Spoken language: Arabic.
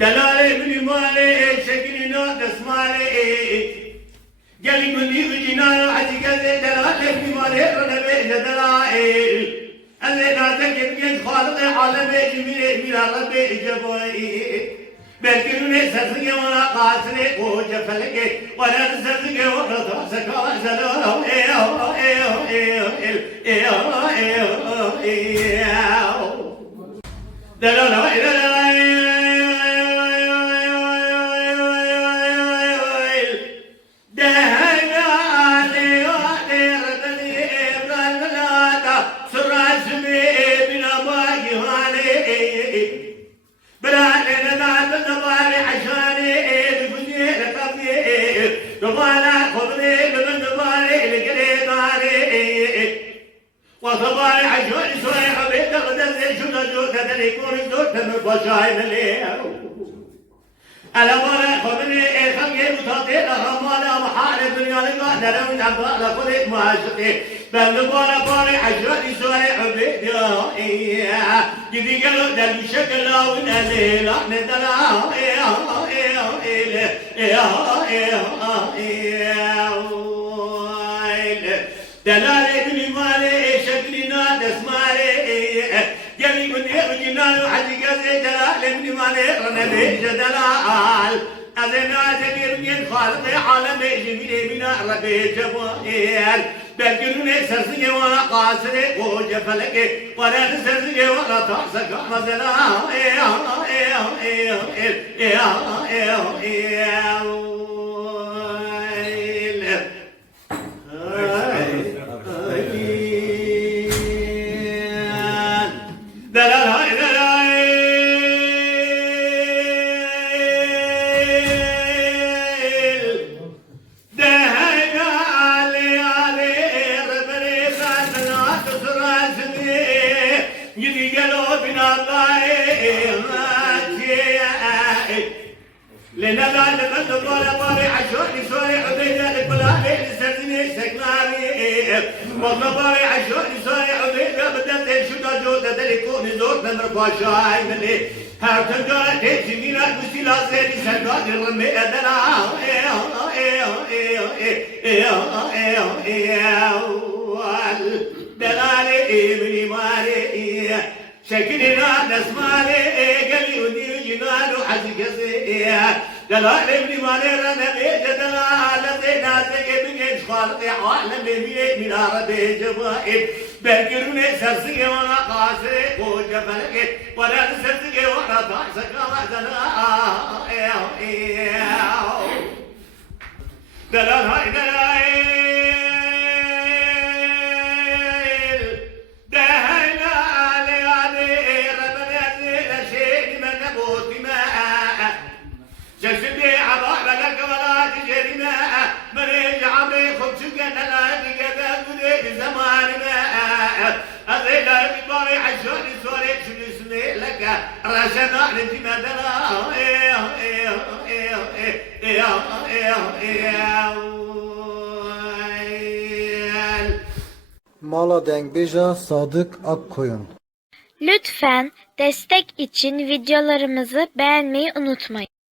دلالي من مالي شكلي ناقص مالي قالي مني بجنان وحتي قالي دلالي من مالي وانا بيجا دلالي اللي ناتك يبين خالق عالمي جميل من ربي جبوي بلكنوني سرسكي وانا قاسري قوجة فلكي وانا سرسكي وانا ترسك وزلو دلالي وصباري عشواني سوري حبيت غدر شو نجور كذا يكون الدور تمر بشاين ليه ألا مرة خبرني خمجي متاطي لخمانا محال الدنيا لقى نرون عبا لخذت معاشقي بل نبارا باري عشواني سوري حبيت يا جدي قالوا دل شكل لاون الليلة ندلا دلالي بني مالي شكلي نادس مالي جمي من يرجنان وحدي قزي دلالي بني مالي رنبي جدلال أذنا تكير من خالق عالمي جميلي من ربي جبوئير بلكنوني سرسكي وانا قاسري قوجة فلكي وانا سرسكي وانا تحسك مزلا لنا لمن طال طاري عشوني سوري عبيدة البلاني لسرني سكناني والله طاري عشوني سوري عبيدة بدأت شو جودة دليكوني زود من رفاشاي مني هاو تنجارة تيجينا بسيلا سيدي سنوات الرمي أدنا دلالي مني مالي شكلنا نسمالي قلي ودي جنان وحزقسي دلالي مني مالي رنبي جدلالتي ناسك بنيش خالقي عالمي بيت من عربي جبائي بلكنوني سرسكي وانا قاسي قوجة فلكي وانا سرسكي وانا طعسك وزنا دلال هاي دلال جسدي عبارة لك ولا تجري ماء مريج عمري خبشك لا تقدر بدي زمان ماء أذيلا بباري عشوني سوري شو اسمي لك رشنا نجي مدلا Mala Dengbeja Sadık Akkoyun. Lütfen destek için videolarımızı beğenmeyi unutmayın.